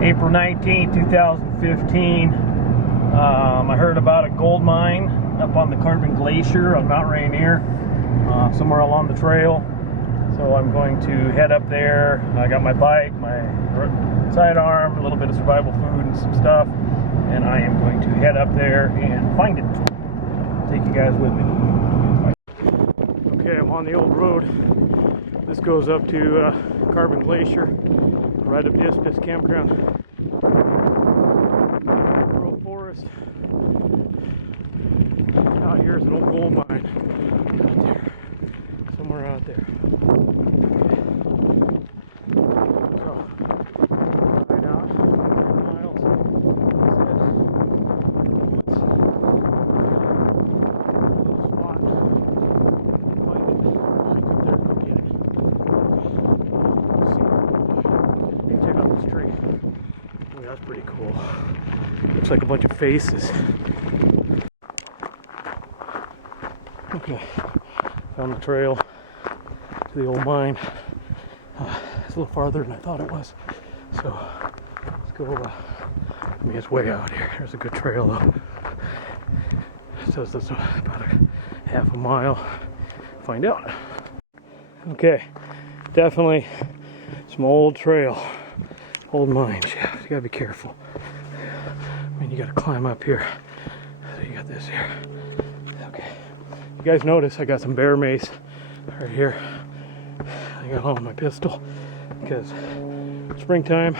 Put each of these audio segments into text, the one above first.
April 19th, 2015. I heard about a gold mine up on the Carbon Glacier on Mount Rainier, somewhere along the trail. So I'm going to head up there. I got my bike, my sidearm, a little bit of survival food and some stuff, and I am going to head up there and find it. I'll take you guys with me. Okay, I'm on the old road. This goes up to Carbon Glacier, right up the Estes Campground. Rural forest. Out here's an old gold mine. Out there. Somewhere out there. So, right out 10 miles. Little spot. Find it. Hike up there and go get it. See what we can find. Hey, check out this tree. Oh, that's pretty cool. Looks like a bunch of faces. Okay, found the trail to the old mine. It's a little farther than I thought it was. So let's go. I mean, it's way out here. There's a good trail though. It says it's about a half a mile. Find out. Okay, definitely some old trail, old mine shaft. You gotta be careful. I mean, you gotta climb up here. So you got this here. Okay. You guys notice I got some bear mace right here. I got on my pistol because springtime,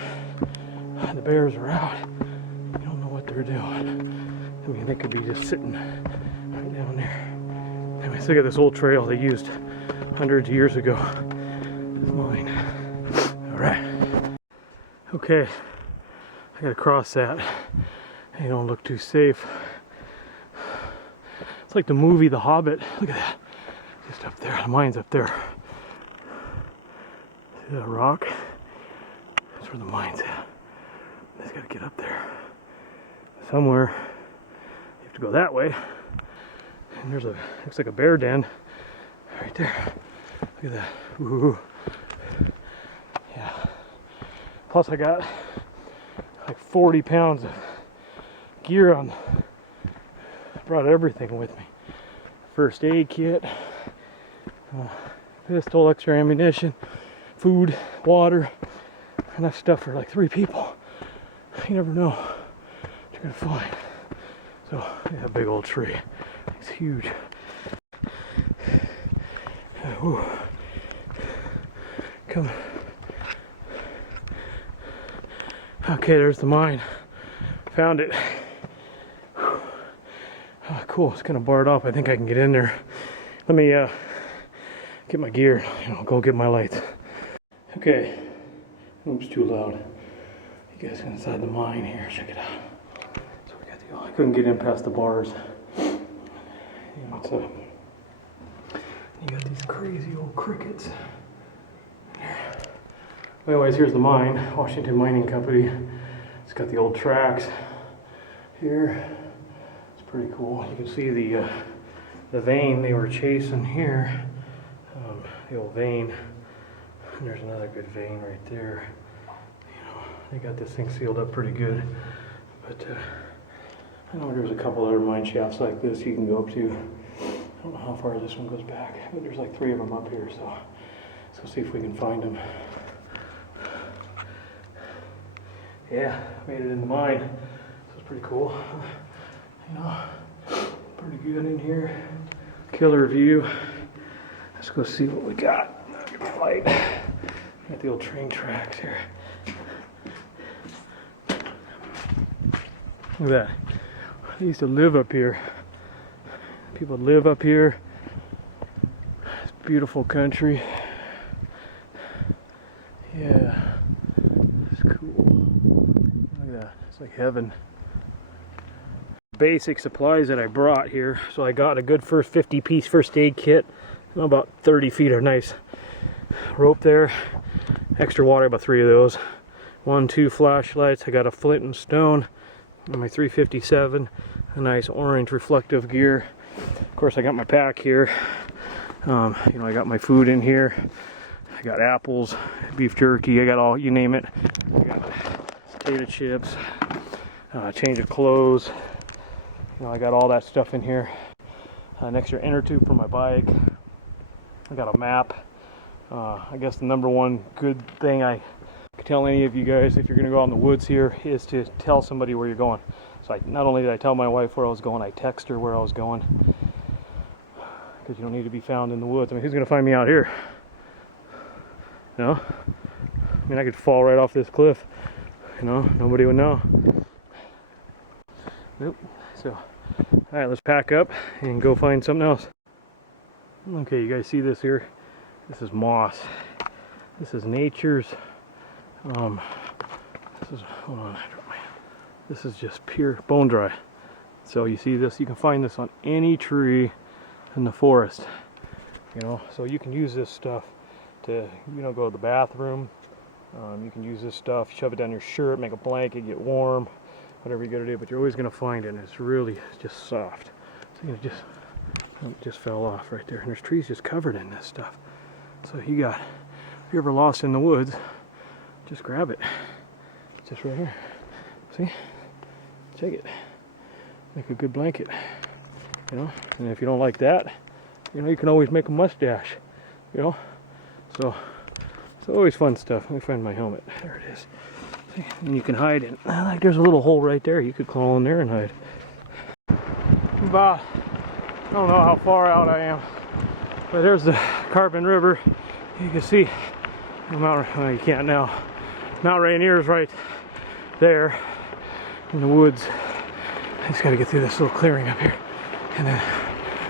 the bears are out. You don't know what they're doing. I mean, they could be just sitting right down there. Anyway, look at this old trail they used hundreds of years ago. This mine. All right. Okay, I gotta cross that. You don't look too safe. It's like the movie The Hobbit. Look at that. Just up there. The mine's up there. See that rock? That's where the mine's at. I just gotta get up there. Somewhere. You have to go that way. And there's looks like a bear den right there. Look at that. Ooh. Yeah. Plus I got like 40 pounds of gear on. Brought everything with me. First aid kit, pistol, extra ammunition, food, water, enough stuff for like 3 people. You never know what you're gonna find. So, yeah, big old tree. It's huge. Ooh. Come. Okay, there's the mine. Found it. Oh, cool, it's kind of barred off. I think I can get in there. Let me get my gear, go get my lights. Okay, oops, too loud. You guys inside the mine here, check it out. So we got I couldn't get in past the bars. You got these crazy old crickets. Anyways, here's the mine, Washington Mining Company. It's got the old tracks here. Pretty cool. You can see the vein they were chasing here, the old vein. And there's another good vein right there. They got this thing sealed up pretty good. But I know there's a couple other mine shafts like this you can go up to. I don't know how far this one goes back, but there's like 3 of them up here. So let's go see if we can find them. Yeah, made it in the mine. This is pretty cool. Pretty good in here. Killer view. Let's go see what we got. Get my light. Got the old train tracks here. Look at that. I used to live up here. People live up here. It's beautiful country. Yeah. It's cool. Look at that. It's like heaven. Basic supplies that I brought here. So I got a good first 50-piece first aid kit, about 30 feet of nice rope there, extra water, about 3 of those, 1, 2 flashlights. I got a flint and stone, and my 357, a nice orange reflective gear. Of course, I got my pack here. I got my food in here. I got apples, beef jerky, I got all, you name it. I got potato chips, change of clothes. You know, I got all that stuff in here. An extra inner tube for my bike. I got a map. I guess the number one good thing I could tell any of you guys if you're going to go out in the woods here is to tell somebody where you're going. So not only did I tell my wife where I was going, I text her where I was going. Because you don't need to be found in the woods. I mean, who's going to find me out here? You know? I mean, I could fall right off this cliff. You know, nobody would know. Nope. So, alright, let's pack up and go find something else. Okay, you guys see this here? This is moss. This is nature's. This is, hold on, this is just pure bone dry. So you see this, you can find this on any tree in the forest. You know, so you can use this stuff to, you know, go to the bathroom. You can use this stuff, shove it down your shirt, make a blanket, get warm, whatever you gotta do, but you're always gonna find it, and it's really just soft. So you just fell off right there, and there's trees just covered in this stuff. So if you're ever lost in the woods, just grab it. It's just right here. See? Take it. Make a good blanket. You know? And if you don't like that, you know, you can always make a mustache. You know? So it's always fun stuff. Let me find my helmet. There it is. See? And you can hide in. Like there's a little hole right there. You could crawl in there and hide. About, I don't know how far out I am, but there's the Carbon River. You can see well, you can't now. Mount Rainier is right there in the woods. I just got to get through this little clearing up here. And then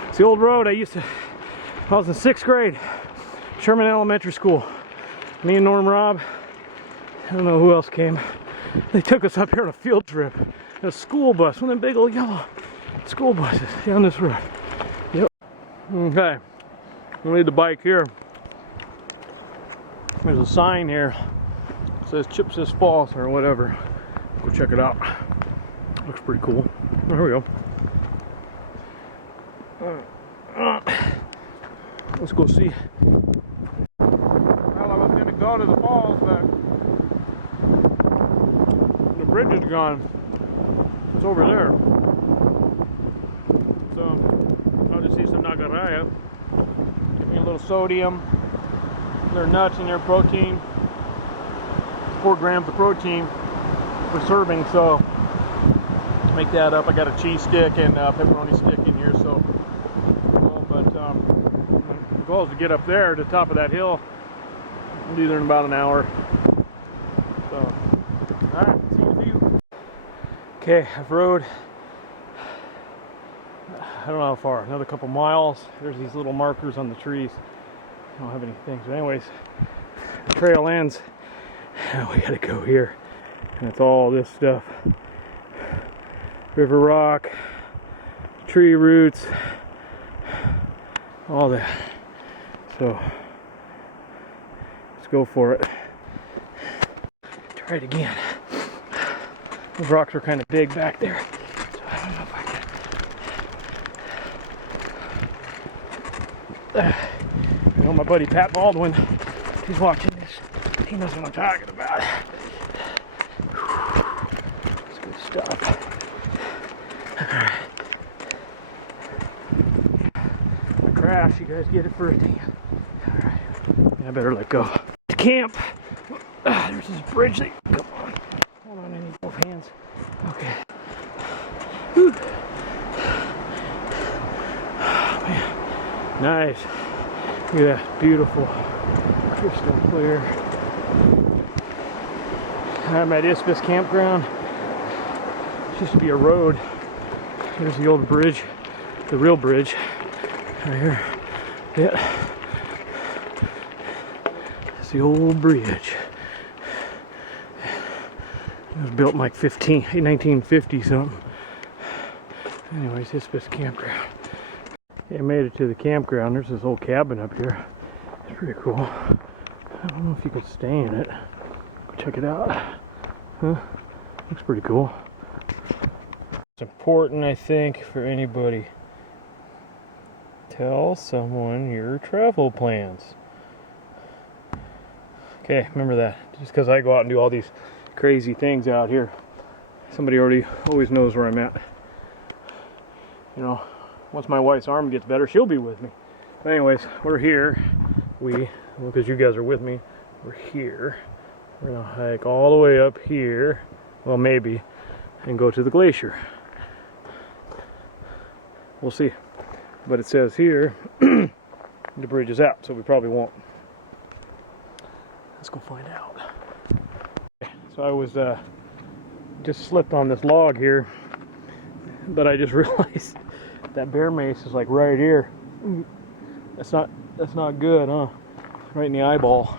it's the old road I used to, I was in 6th grade, Sherman Elementary School. Me and Norm Robb, I don't know who else came. They took us up here on a field trip. In a school bus, one of them big old yellow school buses down this road. Yep. Okay, we'll leave the bike here. There's a sign here. It says Chipsis Falls or whatever. Go check it out. Looks pretty cool. There we go. Let's go see. Well, I was gonna go to the falls, but the bridge is gone. It's over there. So I'll just see some Nagaraya. Give me a little sodium. Their nuts and their protein. 4 grams of protein per serving, so make that up. I got a cheese stick and a pepperoni stick in here, so but the goal is to get up there to the top of that hill. We'll do there in about an hour. So, alright, see you in a few. Okay, I've rode, I don't know how far, another couple miles. There's these little markers on the trees. I don't have any things, but anyways, the trail ends. Now we gotta go here, and it's all this stuff. River rock, tree roots, all that. So let's go for it. Try it again. Those rocks are kind of big back there, so I don't know if I can. You know, my buddy Pat Baldwin, he's watching this. He knows what I'm talking about. It's good stuff. Alright. I crash, you guys get it first hand. Alright. I better let go. Camp. There's this bridge thing. Come on. Hold on, I need both hands. Okay. Whew. Oh, man. Nice. Look at that. Beautiful. Crystal clear. I'm at Ispis Campground. It used to be a road. There's the old bridge, the real bridge, right here. Yeah, it's the old bridge. It was built in like 1950 something. Anyways, Ispis Campground. Yeah, I made it to the campground. There's this old cabin up here. It's pretty cool. I don't know if you could stay in it. Go check it out. Huh? Looks pretty cool. It's important, I think, for anybody. Tell someone your travel plans. Okay, remember that. Just because I go out and do all these crazy things out here. Somebody always knows where I'm at. You know, once my wife's arm gets better, she'll be with me. But anyways, we're here. Because you guys are with me, we're here. We're gonna hike all the way up here, well maybe, and go to the glacier. We'll see. But it says here, the bridge is out, so we probably won't. Let's go find out. So I was just slipped on this log here, but I just realized that bear mace is like right here. That's not good, huh? Right in the eyeball.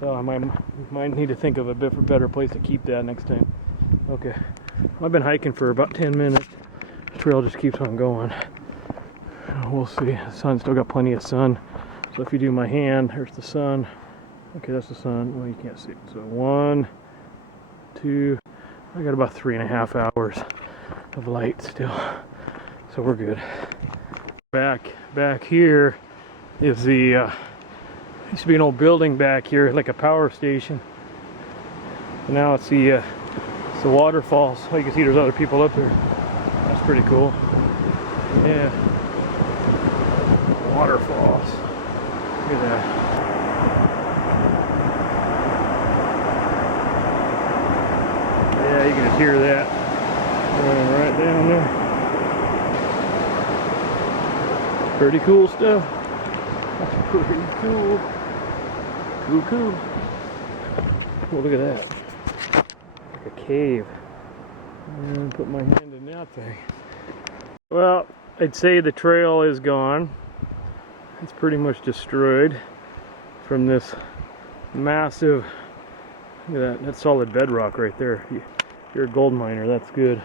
So I might need to think of a better place to keep that next time. Okay, I've been hiking for about 10 minutes. The trail just keeps on going. We'll see. The sun's still got plenty of sun. So if you do my hand, there's the sun. Okay, that's the sun. Well, you can't see it. So 1, 2. I got about 3.5 hours of light still. So we're good. Back here is the used to be an old building back here, like a power station. And now it's the waterfalls. Oh, you can see there's other people up there. That's pretty cool. Yeah. Waterfalls. Look at that. Yeah, you can just hear that running right down there. Pretty cool stuff. That's pretty cool. Cool. Oh, look at that. Like a cave. And put my hand in that thing. Well, I'd say the trail is gone. It's pretty much destroyed from this massive, look at that, that's solid bedrock right there. If you're a gold miner, that's good.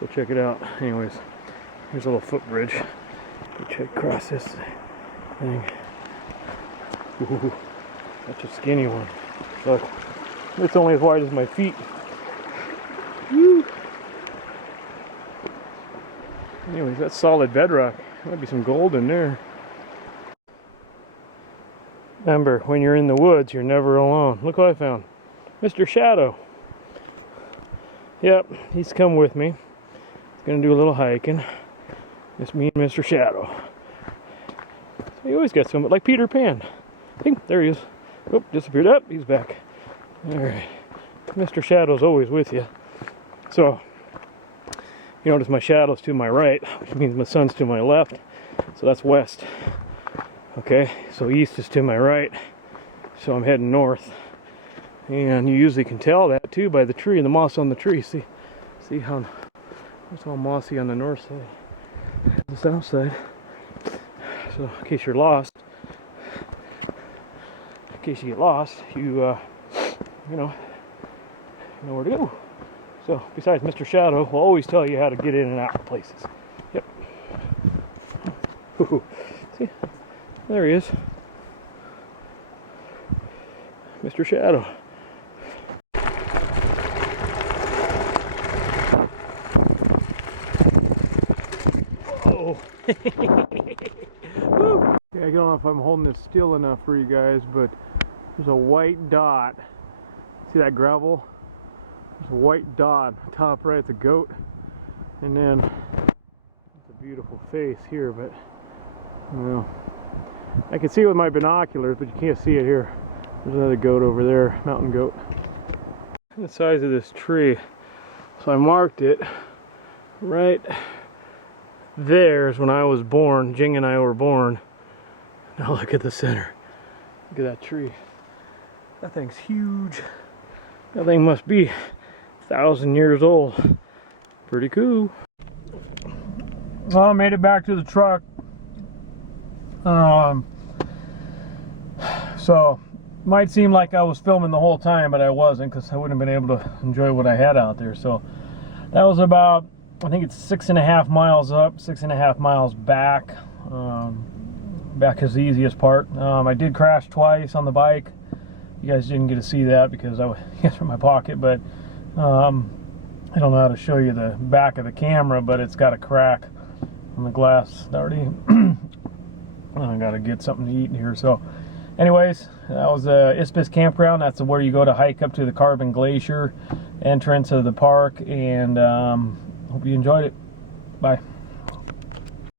Go check it out. Anyways, here's a little footbridge. Go check across this thing. Ooh, that's a skinny one. Look, it's only as wide as my feet. Woo. Anyways, that's solid bedrock. There might be some gold in there. Remember, when you're in the woods, you're never alone. Look what I found. Mr. Shadow. Yep, he's come with me. He's gonna do a little hiking. Just me and Mr. Shadow. So he always gets some, like Peter Pan. There he is. Oh, disappeared. Up, he's back. Alright. Mr. Shadow's always with you. So, you notice my shadow's to my right, which means my sun's to my left. So that's west. Okay, so east is to my right. So I'm heading north. And you usually can tell that too by the tree and the moss on the tree. See how it's all mossy on the north side, the south side. So in case you're lost, in case you get lost, you know where to go. So besides Mr. Shadow will always tell you how to get in and out of places. Yep. Ooh. See, there he is, Mr. Shadow. Whoa. Woo. Yeah, I don't know if I'm holding this still enough for you guys, but there's a white dot. See that gravel? There's a white dot on top right. It's a goat. And then it's a beautiful face here, but well, I can see it with my binoculars, but you can't see it here. There's another goat over there, mountain goat. The size of this tree. So I marked it right there's when I was born. Jing and I were born. Now look at the center. Look at that tree. That thing's huge. That thing must be 1,000 years old. Pretty cool. Well, I made it back to the truck. So might seem like I was filming the whole time, but I wasn't, because I wouldn't have been able to enjoy what I had out there. So that was about, I think it's 6.5 miles up, 6.5 miles back. Back is the easiest part. I did crash twice on the bike. You guys didn't get to see that because I was in my pocket, but I don't know how to show you the back of the camera, but it's got a crack on the glass already. I gotta get something to eat here. So anyways, that was Ispis Campground. That's where you go to hike up to the Carbon Glacier entrance of the park, and hope you enjoyed it. Bye.